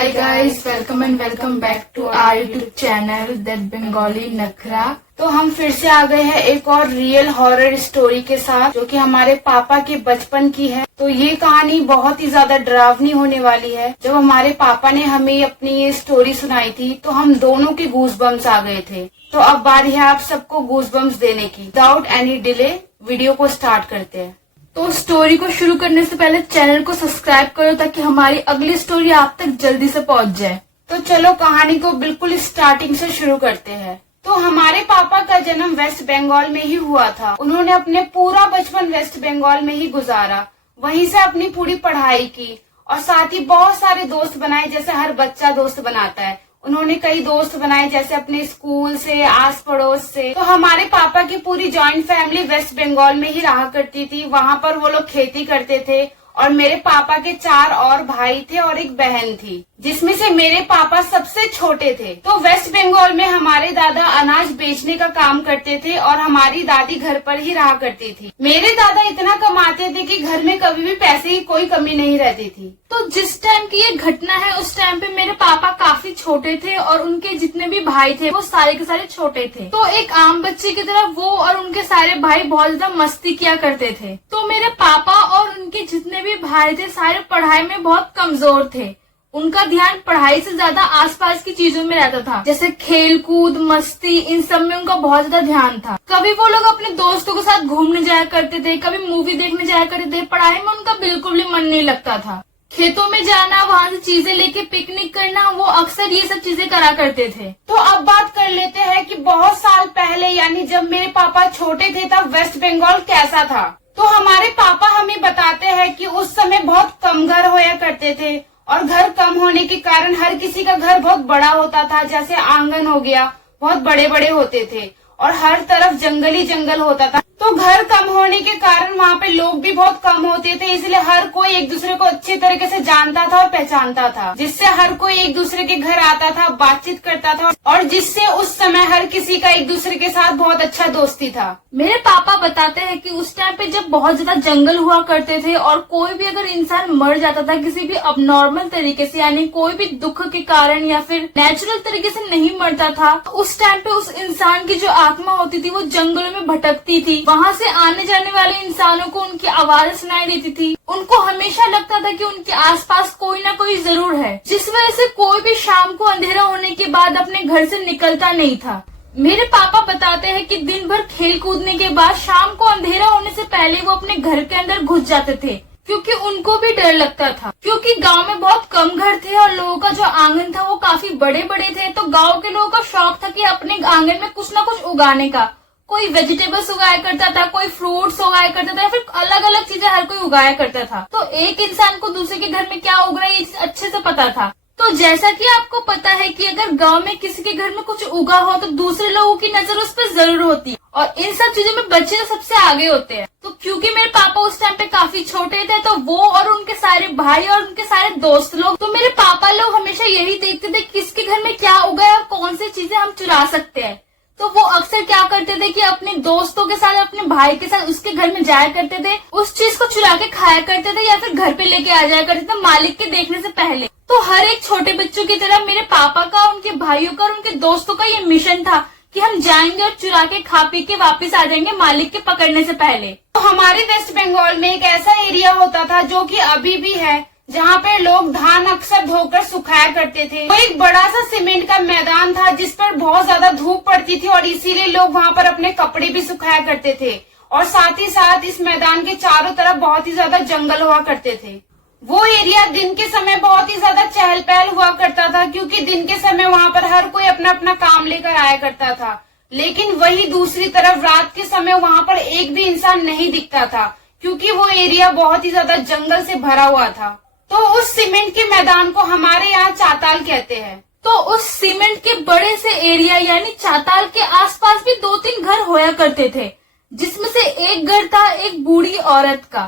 Hi guys, welcome and welcome back to our YouTube channel That Bengali नखरा। तो हम फिर से आ गए हैं एक और रियल हॉरर स्टोरी के साथ, जो कि हमारे पापा के बचपन की है। तो ये कहानी बहुत ही ज्यादा डरावनी होने वाली है। जब हमारे पापा ने हमें अपनी ये स्टोरी सुनाई थी तो हम दोनों के गूज बम्स आ गए थे। तो अब बारी है आप सबको गूज बम्स देने की। विदाउट एनी डिले वीडियो को स्टार्ट करते हैं। तो स्टोरी को शुरू करने से पहले चैनल को सब्सक्राइब करो ताकि हमारी अगली स्टोरी आप तक जल्दी से पहुंच जाए। तो चलो कहानी को बिल्कुल स्टार्टिंग से शुरू करते हैं। तो हमारे पापा का जन्म वेस्ट बंगाल में ही हुआ था। उन्होंने अपने पूरा बचपन वेस्ट बंगाल में ही गुजारा, वहीं से अपनी पूरी पढ़ाई की और साथ ही बहुत सारे दोस्त बनाए, जैसे हर बच्चा दोस्त बनाता है। उन्होंने कई दोस्त बनाए, जैसे अपने स्कूल से, आस पड़ोस से। तो हमारे पापा की पूरी जॉइंट फैमिली वेस्ट बंगाल में ही रहा करती थी। वहाँ पर वो लोग खेती करते थे और मेरे पापा के 4 और भाई थे और एक बहन थी, जिसमें से मेरे पापा सबसे छोटे थे। तो वेस्ट बंगाल में हमारे दादा अनाज बेचने का काम करते थे और हमारी दादी घर पर ही रहा करती थी। मेरे दादा इतना कमाते थे कि घर में कभी भी पैसे की कोई कमी नहीं रहती थी। तो जिस टाइम की ये घटना है उस टाइम पे मेरे पापा काफी छोटे थे और उनके जितने भी भाई थे वो सारे के सारे छोटे थे। तो एक आम बच्चे की तरह वो और उनके सारे भाई बहुत ज्यादा मस्ती किया करते थे। तो मेरे पापा और उनके जितने भी भाई थे सारे पढ़ाई में बहुत कमजोर थे। उनका ध्यान पढ़ाई से ज्यादा आसपास की चीजों में रहता था, जैसे खेल कूद, मस्ती, इन सब में उनका बहुत ज्यादा ध्यान था। कभी वो लोग अपने दोस्तों के साथ घूमने जाया करते थे, कभी मूवी देखने जाया करते थे। पढ़ाई में उनका बिल्कुल भी मन नहीं लगता था। खेतों में जाना, वहाँ से चीजें लेके पिकनिक करना, वो अक्सर ये सब चीजें करा करते थे। तो अब बात कर लेते हैं कि बहुत साल पहले, यानी जब मेरे पापा छोटे थे तब वेस्ट बंगाल कैसा था। तो हमारे पापा हमें बताते हैं कि उस समय बहुत कम घर होया करते थे और घर कम होने के कारण हर किसी का घर बहुत बड़ा होता था। जैसे आंगन हो गया, बहुत बड़े बड़े होते थे और हर तरफ जंगल ही जंगल होता था। तो घर कम होने के कारण वहाँ पे लोग भी बहुत कम होते थे, इसलिए हर कोई एक दूसरे को अच्छे तरीके से जानता था और पहचानता था, जिससे हर कोई एक दूसरे के घर आता था, बातचीत करता था और जिससे उस समय हर किसी का एक दूसरे के साथ बहुत अच्छा दोस्ती था। मेरे पापा बताते हैं कि उस टाइम पे जब बहुत ज्यादा जंगल हुआ करते थे और कोई भी अगर इंसान मर जाता था किसी भी अबनॉर्मल तरीके से, यानी कोई भी दुख के कारण या फिर नेचुरल तरीके से नहीं मरता था, तो उस टाइम पे उस इंसान की जो आत्मा होती थी वो जंगलों में भटकती थी। वहाँ से आने जाने वाले इंसानों को उनकी आवाज सुनाई देती थी। उनको हमेशा लगता था कि उनके आसपास कोई ना कोई जरूर है, जिस वजह से कोई भी शाम को अंधेरा होने के बाद अपने घर से निकलता नहीं था। मेरे पापा बताते हैं कि दिन भर खेल कूदने के बाद शाम को अंधेरा होने से पहले वो अपने घर के अंदर घुस जाते थे, क्योंकि उनको भी डर लगता था। क्योंकि गांव में बहुत कम घर थे और लोगों का जो आंगन था वो काफी बड़े बड़े थे। तो गांव के लोगों का शौक था कि अपने आंगन में कुछ ना कुछ उगाने का। कोई वेजिटेबल्स उगाया करता था, कोई फ्रूट्स उगाया करता था, या फिर अलग अलग चीजें हर कोई उगाया करता था। तो एक इंसान को दूसरे के घर में क्या उग रहा है ये अच्छे से पता था। तो जैसा कि आपको पता है कि अगर गांव में किसी के घर में कुछ उगा हो तो दूसरे लोगों की नजर उस पर जरूर होती है और इन सब चीजों में बच्चे तो सबसे आगे होते हैं। तो क्योंकि मेरे पापा उस टाइम पे काफी छोटे थे तो वो और उनके सारे भाई और उनके सारे दोस्त लोग, तो मेरे पापा लोग हमेशा यही देखते थे किसके घर में क्या उगा है और कौन सी चीजें हम चुरा सकते हैं। तो वो अक्सर क्या करते थे कि अपने दोस्तों के साथ, अपने भाई के साथ उसके घर में जाया करते थे, उस चीज को चुरा के खाया करते थे या फिर घर पे लेके आ जाया करते थे मालिक के देखने से पहले। तो हर एक छोटे बच्चों की तरह मेरे पापा का, उनके भाइयों का और उनके दोस्तों का ये मिशन था कि हम जाएंगे और चुरा के खा पी के वापस आ जाएंगे मालिक के पकड़ने से पहले। तो हमारे वेस्ट बंगाल में एक ऐसा एरिया होता था जो कि अभी भी है, जहाँ पे लोग धान अक्सर धोकर सुखाया करते थे। वो एक बड़ा सा सीमेंट का मैदान था जिस पर बहुत ज्यादा धूप पड़ती थी और इसीलिए लोग वहाँ पर अपने कपड़े भी सुखाया करते थे। और साथ ही साथ इस मैदान के चारों तरफ बहुत ही ज्यादा जंगल हुआ करते थे। वो एरिया दिन के समय बहुत ही ज्यादा चहल पहल हुआ करता था, क्योंकि दिन के समय वहाँ पर हर कोई अपना अपना काम लेकर आया करता था। लेकिन वही दूसरी तरफ रात के समय वहाँ पर एक भी इंसान नहीं दिखता था, क्योंकि वो एरिया बहुत ही ज्यादा जंगल से भरा हुआ था। तो उस सीमेंट के मैदान को हमारे यहाँ चाताल कहते हैं। तो उस सीमेंट के बड़े से एरिया यानी चाताल के आसपास भी 2-3 घर होया करते थे, जिसमें से एक घर था एक बूढ़ी औरत का।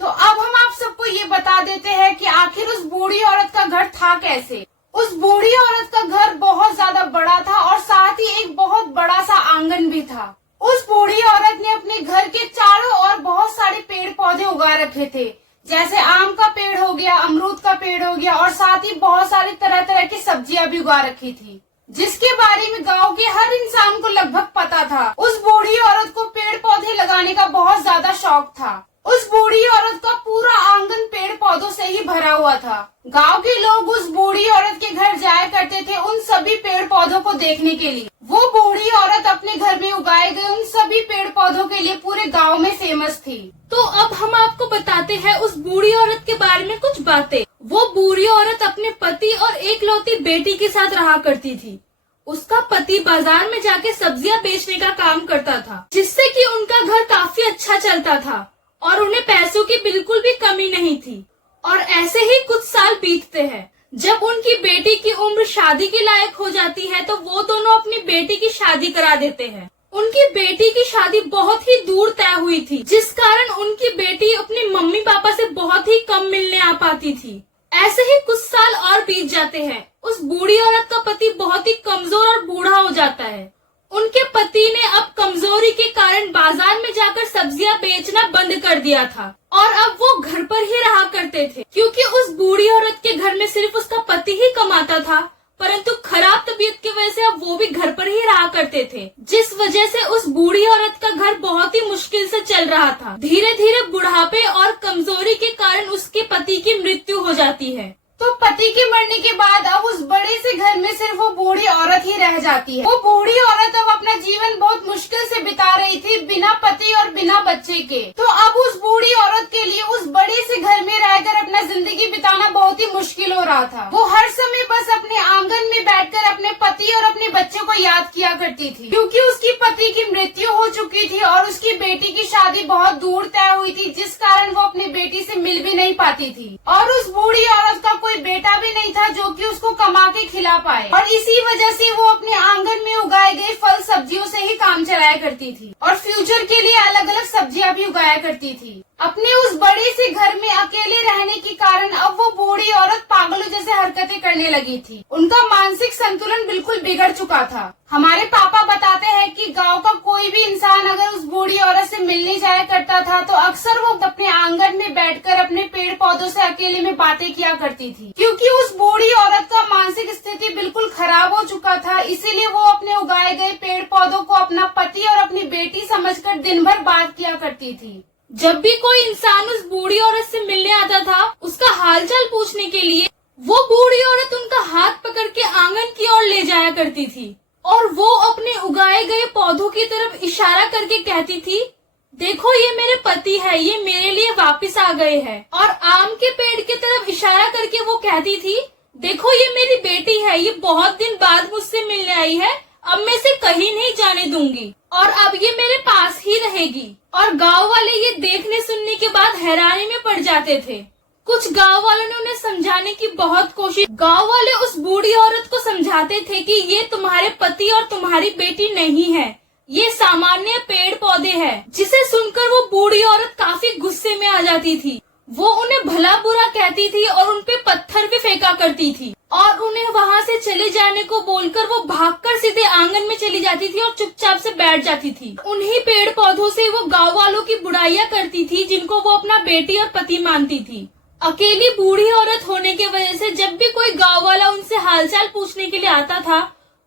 तो अब हम आप सबको ये बता देते हैं कि आखिर उस बूढ़ी औरत का घर था कैसे। उस बूढ़ी औरत का घर बहुत ज्यादा बड़ा था और साथ ही एक बहुत बड़ा सा आंगन भी था। उस बूढ़ी औरत ने अपने घर के चारों ओर बहुत सारे पेड़ पौधे उगा रखे थे, जैसे आम का पेड़ हो गया, अमरूद का पेड़ हो गया और साथ ही बहुत सारी तरह तरह की सब्जियां भी उगा रखी थी, जिसके बारे में गांव के हर इंसान को लगभग पता था। उस बूढ़ी औरत को पेड़ पौधे लगाने का बहुत ज्यादा शौक था। उस बूढ़ी औरत का पूरा आंगन पेड़ पौधों से ही भरा हुआ था। गांव के लोग उस बूढ़ी औरत के घर जाया करते थे उन सभी पेड़ पौधों को देखने के लिए। वो बूढ़ी औरत अपने घर में उगाए गए उन सभी पेड़ पौधों के लिए पूरे गांव में फेमस थी। तो अब हम आपको बताते हैं उस बूढ़ी औरत के बारे में कुछ बातें। वो बूढ़ी औरत अपने पति और एकलौती बेटी के साथ रहा करती थी। उसका पति बाजार में जाके सब्जियां बेचने का काम करता था, जिससे कि उनका घर काफी अच्छा चलता था और उन्हें पैसों की बिल्कुल भी कमी नहीं थी। और ऐसे ही कुछ साल बीतते हैं। जब उनकी बेटी की उम्र शादी के लायक हो जाती है तो वो दोनों अपनी बेटी की शादी करा देते हैं। उनकी बेटी की शादी बहुत ही दूर तय हुई थी, जिस कारण उनकी बेटी अपनी मम्मी पापा से बहुत ही कम मिलने आ पाती थी। ऐसे ही कुछ साल और बीत जाते हैं। उस बूढ़ी औरत का पति बहुत ही कमजोर और बूढ़ा हो जाता है। उनके पति ने अब कमजोरी के कारण बाजार में जाकर सब्जियां बेचना बंद कर दिया था और अब वो घर पर ही रहा करते थे, क्योंकि उस बूढ़ी औरत के घर में सिर्फ उसका पति ही कमाता था, परंतु खराब तबीयत की वजह से अब वो भी घर पर ही रहा करते थे, जिस वजह से उस बूढ़ी औरत का घर बहुत ही मुश्किल से चल रहा था। धीरे धीरे बुढ़ापे और कमजोरी के कारण उसके पति की मृत्यु हो जाती है। तो पति के मरने के बाद अब उस बड़े से घर में सिर्फ वो बूढ़ी औरत ही रह जाती है। वो बूढ़ी औरत अब अपना जीवन बहुत मुश्किल से बिता रही थी, बिना पति और बिना बच्चे के। तो अब उस बूढ़ी औरत के लिए उस बड़े से घर में रहकर अपना जिंदगी बिताना बहुत ही मुश्किल हो रहा था। वो हर समय बस अपने आंगन में बैठकर अपने पति और अपने बच्चे को याद किया करती थी, क्योंकि उसकी पति की मृत्यु हो चुकी थी और उसकी बेटी की शादी बहुत दूर तय हुई थी, जिस कारण वो अपनी बेटी से मिल भी नहीं पाती थी। और उस बूढ़ी औरत का कोई बेटा भी नहीं था जो कि उसको कमा के खिला पाए, और इसी वजह से वो अपने आंगन में उगाए गए फल सब्जियों से ही काम चलाया करती थी और फ्यूचर के लिए अलग अलग सब्जियां भी उगाया करती थी। अपने उस बड़े से घर में अकेले रहने के कारण अब वो बूढ़ी औरत पागलों जैसे हरकतें करने लगी थी। उनका मानसिक संतुलन बिल्कुल बिगड़ चुका था। हमारे पापा बताते हैं कि गांव का कोई भी इंसान अगर उस बूढ़ी औरत से मिलने जाया करता था तो अक्सर वो अपने आंगन में बैठकर अपने पेड़ पौधों से अकेले में बातें किया करती थी, क्योंकि उस बूढ़ी औरत का मानसिक स्थिति बिल्कुल खराब हो चुका था। इसीलिए वो अपने उगाए गए पेड़ पौधों को अपना पति और अपनी बेटी समझकर दिन भर बात किया करती थी। जब भी कोई इंसान उस बूढ़ी औरत से मिलने आता था, उसका हालचाल पूछने के लिए वो बूढ़ी औरत उनका हाथ पकड़ के आंगन की ओर ले जाया करती थी और वो अपने उगाए गए पौधों की तरफ इशारा करके कहती थी, देखो ये मेरे पति है, ये मेरे लिए वापस आ गए हैं। और आम के पेड़ की तरफ इशारा करके वो कहती थी, देखो ये मेरी बेटी है, ये बहुत दिन बाद मुझसे मिलने आई है, अब मैं इसे कहीं नहीं जाने दूंगी और अब ये मेरे पास ही रहेगी। और गांव वाले ये देखने सुनने के बाद हैरानी में पड़ जाते थे। कुछ गांव वालों ने उन्हें समझाने की बहुत कोशिश। गांव वाले उस बूढ़ी औरत को समझाते थे कि ये तुम्हारे पति और तुम्हारी बेटी नहीं है, ये सामान्य पेड़ पौधे हैं। जिसे सुनकर वो बूढ़ी औरत काफी गुस्से में आ जाती थी। वो उन्हें भला बुरा कहती थी और उनपे पत्थर भी फेंका करती थी और उन्हें वहाँ से चले जाने को बोलकर वो भागकर सीधे आंगन में चली जाती थी और चुपचाप से बैठ जाती थी। उन्हीं पेड़ पौधों से वो गांव वालों की बुराइयां करती थी, जिनको वो अपना बेटी और पति मानती थी। अकेली बूढ़ी औरत होने की वजह से जब भी कोई गाँव वाला उनसे हालचाल पूछने के लिए आता था,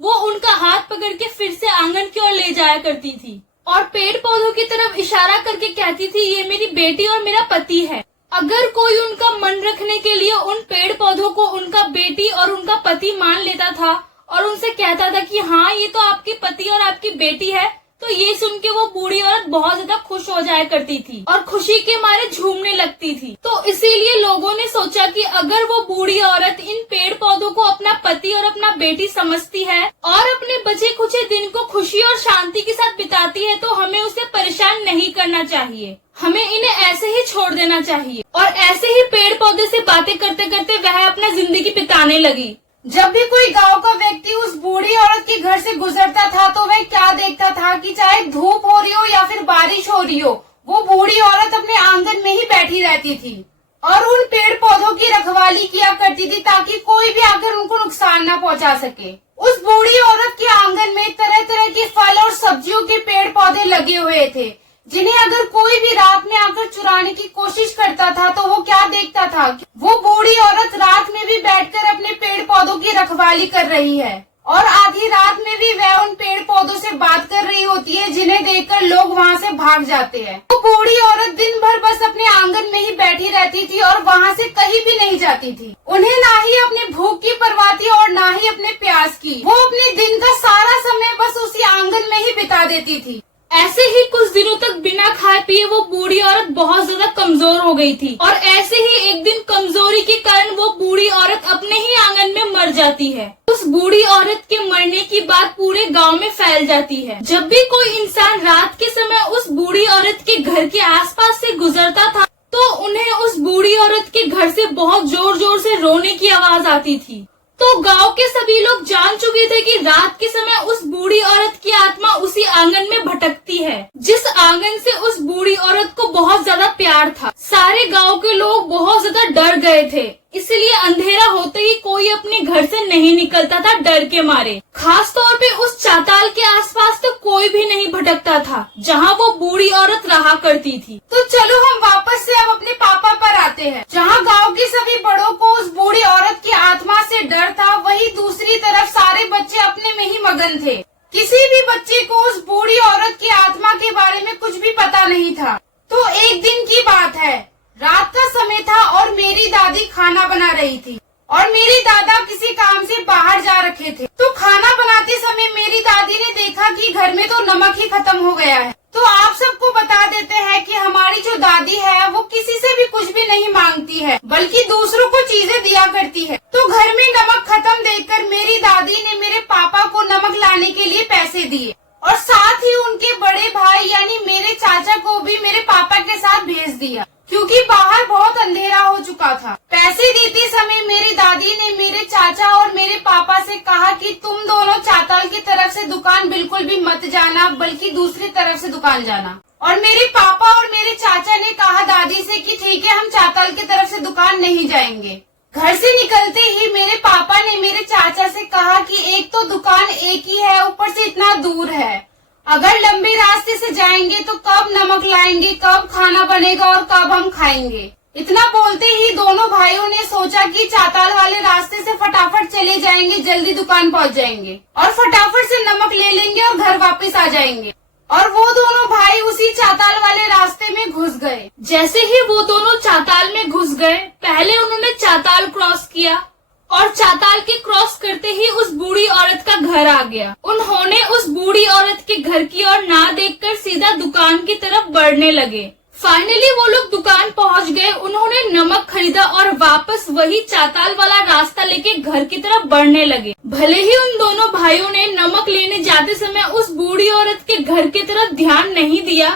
वो उनका हाथ पकड़ के फिर से आंगन की ओर ले जाया करती थी और पेड़ पौधों की तरफ इशारा करके कहती थी, ये मेरी बेटी और मेरा पति है। अगर कोई उनका मन रखने के लिए उन पेड़ पौधों को उनका बेटी और उनका पति मान लेता था और उनसे कहता था कि हाँ ये तो आपकी पति और आपकी बेटी है, तो ये सुन के वो बूढ़ी औरत बहुत ज्यादा खुश हो जाया करती थी और खुशी के मारे झूमने लगती थी। तो इसीलिए लोगों ने सोचा कि अगर वो बूढ़ी औरत इन पेड़ पौधों को अपना पति और अपना बेटी समझती है और अपने बचे खुचे दिन को खुशी और शांति के साथ बिताती है, तो हमें उसे परेशान नहीं करना चाहिए, हमें इन्हें ऐसे ही छोड़ देना चाहिए। और ऐसे ही पेड़ पौधे से बातें करते करते वह अपना जिंदगी बिताने लगी। जब भी कोई गांव का व्यक्ति उस बूढ़ी औरत के घर से गुजरता था तो वह क्या देखता था कि चाहे धूप हो रही हो या फिर बारिश हो रही हो, वो बूढ़ी औरत अपने आंगन में ही बैठी रहती थी और उन पेड़ पौधों की रखवाली किया करती थी ताकि कोई भी आकर उनको नुकसान न पहुंचा सके। उस बूढ़ी औरत के आंगन में तरह तरह के फल और सब्जियों के पेड़ पौधे लगे हुए थे, जिन्हें अगर कोई भी रात में आकर चुराने की कोशिश करता था तो वो क्या देखता था, वो बूढ़ी औरत रात में भी बैठकर अपने पेड़ पौधों की रखवाली कर रही है और आधी रात में भी वह उन पेड़ पौधों से बात कर रही होती है, जिन्हें देखकर लोग वहाँ से भाग जाते हैं। वो बूढ़ी औरत दिन भर बस अपने आंगन में ही बैठी रहती थी और वहाँ से कहीं भी नहीं जाती थी। उन्हें ना ही अपने भूख की परवाह थी और ना ही अपने प्यास की। वो अपने दिन का सारा समय बस उसी आंगन में ही बिता देती थी। ऐसे ही कुछ दिनों तक बिना खाए पिए वो बूढ़ी औरत बहुत ज्यादा कमजोर हो गई थी और ऐसे ही एक दिन कमजोरी के कारण वो बूढ़ी औरत अपने ही आंगन में मर जाती है। उस बूढ़ी औरत के मरने की बात पूरे गांव में फैल जाती है। जब भी कोई इंसान रात के समय उस बूढ़ी औरत के घर के आसपास से गुजरता था तो उन्हें उस बूढ़ी औरत के घर से बहुत जोर जोर से रोने की आवाज आती थी। तो गांव के सभी लोग जान चुके थे कि रात के समय उस बूढ़ी औरत की आत्मा उसी आंगन में भटकती है, जिस आंगन से उस बूढ़ी औरत को बहुत ज्यादा प्यार था। सारे गांव के लोग बहुत ज्यादा डर गए थे, इसलिए अंधेरा होते ही कोई अपने घर से नहीं निकलता था डर के मारे। खास तौर पे उस चाताल के आसपास तो कोई भी नहीं भटकता था जहाँ वो बूढ़ी औरत रहा करती थी। तो चलो हम वापस से अब अपने पापा पर आते हैं। जहाँ गांव के सभी बड़ों को उस बूढ़ी औरत की आत्मा से डर था, वही दूसरी तरफ सारे बच्चे अपने में ही मगन थे। किसी भी बच्चे को उस बूढ़ी औरत की आत्मा के बारे में कुछ भी पता नहीं था। तो एक दिन की बात है, रात का समय था और मेरी दादी खाना बना रही थी और मेरे दादा किसी काम से बाहर जा रखे थे। तो खाना बनाते समय मेरी दादी ने देखा कि घर में तो नमक ही खत्म हो गया है। तो आप सबको बता देते हैं कि हमारी जो दादी है वो किसी से भी कुछ भी नहीं मांगती है, बल्कि दूसरों को चीजें दिया करती है। तो घर में नमक खत्म देखकर मेरी दादी ने मेरे पापा को नमक लाने के लिए पैसे दिए और साथ ही उनके बड़े भाई यानी मेरे चाचा को भी मेरे पापा के साथ भेज दिया, क्योंकि बाहर बहुत अंधेरा हो चुका था। पैसे देते समय मेरी दादी ने मेरे चाचा और मेरे पापा से कहा कि तुम दोनों चाताल की तरफ से दुकान बिल्कुल भी मत जाना, बल्कि दूसरी तरफ से दुकान जाना। और मेरे पापा और मेरे चाचा ने कहा दादी से कि ठीक है, हम चाताल की तरफ से दुकान नहीं जाएंगे। घर से निकलते ही मेरे पापा ने मेरे चाचा से कहा कि एक तो दुकान एक ही है, ऊपर से इतना दूर है, अगर लंबे रास्ते से जाएंगे तो कब नमक लाएंगे, कब खाना बनेगा और कब हम खाएंगे। इतना बोलते ही दोनों भाइयों ने सोचा कि चाताल वाले रास्ते से फटाफट चले जाएंगे, जल्दी दुकान पहुंच जाएंगे और फटाफट से नमक ले लेंगे और घर वापस आ जाएंगे। और वो दोनों भाई उसी चाताल वाले रास्ते में घुस गए। जैसे ही वो दोनों चाताल में घुस गए, पहले उन्होंने चाताल क्रॉस किया और चाताल के क्रॉस करते ही उस बूढ़ी औरत का घर आ गया। उन्होंने उस बूढ़ी औरत के घर की ओर ना देखकर सीधा दुकान की तरफ बढ़ने लगे। फाइनली वो लोग दुकान पहुंच गए। उन्होंने नमक खरीदा और वापस वही चाताल वाला रास्ता लेके घर की तरफ बढ़ने लगे। भले ही उन दोनों भाइयों ने नमक लेने जाते समय उस बूढ़ी औरत के घर की तरफ ध्यान नहीं दिया,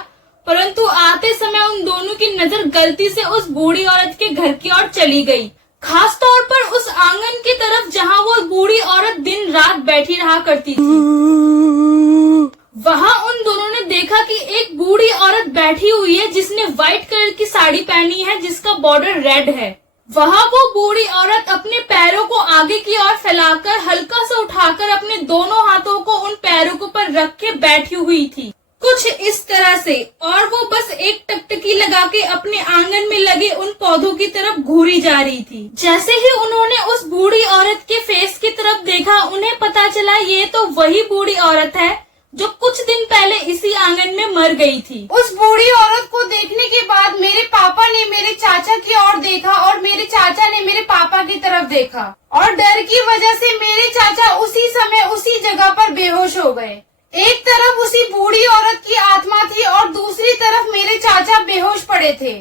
परंतु आते समय उन दोनों की नजर गलती से उस बूढ़ी औरत के घर की ओर चली गई। खास तौर पर उस आंगन की तरफ जहाँ वो बूढ़ी औरत दिन रात बैठी रहा करती थी। वहाँ उन दोनों ने देखा कि एक बूढ़ी औरत बैठी हुई है जिसने व्हाइट कलर की साड़ी पहनी है जिसका बॉर्डर रेड है। वहाँ वो बूढ़ी औरत अपने पैरों को आगे की ओर फैलाकर हल्का सा उठाकर अपने दोनों हाथों को उन पैरों के ऊपर रख के बैठी हुई थी, कुछ इस तरह से, और वो बस एक टकटकी लगा के अपने आंगन में लगे उन पौधों की तरफ घूरी जा रही थी। जैसे ही उन्होंने उस बूढ़ी औरत के फेस की तरफ देखा, उन्हें पता चला ये तो वही बूढ़ी औरत है जो कुछ दिन पहले इसी आंगन में मर गई थी। उस बूढ़ी औरत को देखने के बाद मेरे पापा ने मेरे चाचा की ओर देखा और मेरे चाचा ने मेरे पापा की तरफ देखा और डर की वजह से मेरे चाचा उसी समय उसी जगह पर बेहोश हो गए। एक तरफ उसी बूढ़ी औरत की आत्मा थी और दूसरी तरफ मेरे चाचा बेहोश पड़े थे।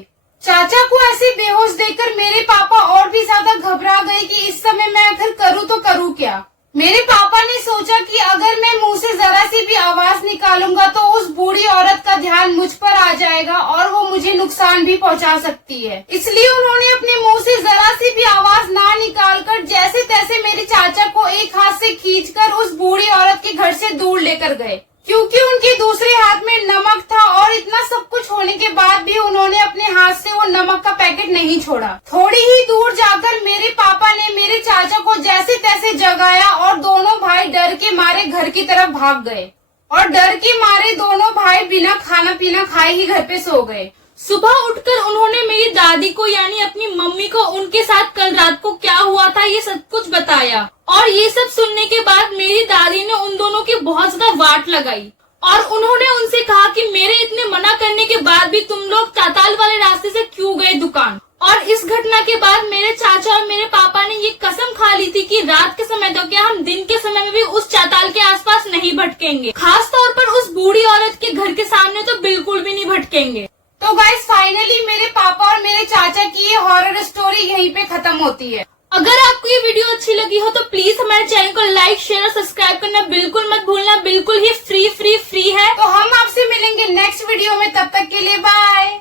चाचा को ऐसे बेहोश देखकर मेरे पापा और भी ज्यादा घबरा गए कि इस समय मैं आखिर करूँ तो करूँ क्या। मेरे पापा ने सोचा कि अगर मैं मुंह से जरा सी भी आवाज निकालूंगा तो उस बूढ़ी औरत का ध्यान मुझ पर आ जाएगा और वो मुझे नुकसान भी पहुंचा सकती है। इसलिए उन्होंने अपने मुंह से जरा सी भी आवाज ना निकालकर जैसे तैसे मेरे चाचा को एक हाथ से खींचकर उस बूढ़ी औरत के घर से दूर लेकर गए, क्योंकि उनके दूसरे हाथ में नमक था और इतना सब कुछ होने के बाद भी उन्होंने अपने हाथ से वो नमक का पैकेट नहीं छोड़ा। थोड़ी ही दूर जाकर मेरे पापा ने मेरे चाचा को जैसे तैसे जगाया और दोनों भाई डर के मारे घर की तरफ भाग गए। और डर के मारे दोनों भाई बिना खाना पीना खाए ही घर पे सो गए। सुबह उठकर उन्होंने मेरी दादी को यानी अपनी मम्मी को उनके साथ कल रात को क्या हुआ था ये सब कुछ बताया। और ये सब सुनने के बाद मेरी दादी ने उन दोनों की बहुत ज्यादा वाट लगाई और उन्होंने उनसे कहा कि मेरे इतने मना करने के बाद भी तुम लोग चाताल वाले रास्ते से क्यों गए दुकान। और इस घटना के बाद मेरे चाचा और मेरे पापा ने ये कसम खा ली थी कि रात के समय तो क्या हम दिन के समय में भी उस चाताल के आसपास नहीं भटकेंगे, खास तौर पर उस बूढ़ी औरत के घर के सामने तो बिल्कुल भी नहीं भटकेंगे। तो गाइस फाइनली मेरे पापा और मेरे चाचा की ये हॉरर स्टोरी यहीं पे खत्म होती है। अगर आपको ये वीडियो अच्छी लगी हो तो प्लीज हमारे चैनल को लाइक शेयर और सब्सक्राइब करना बिल्कुल मत भूलना, बिल्कुल ही फ्री है। तो हम आपसे मिलेंगे नेक्स्ट वीडियो में, तब तक के लिए बाय।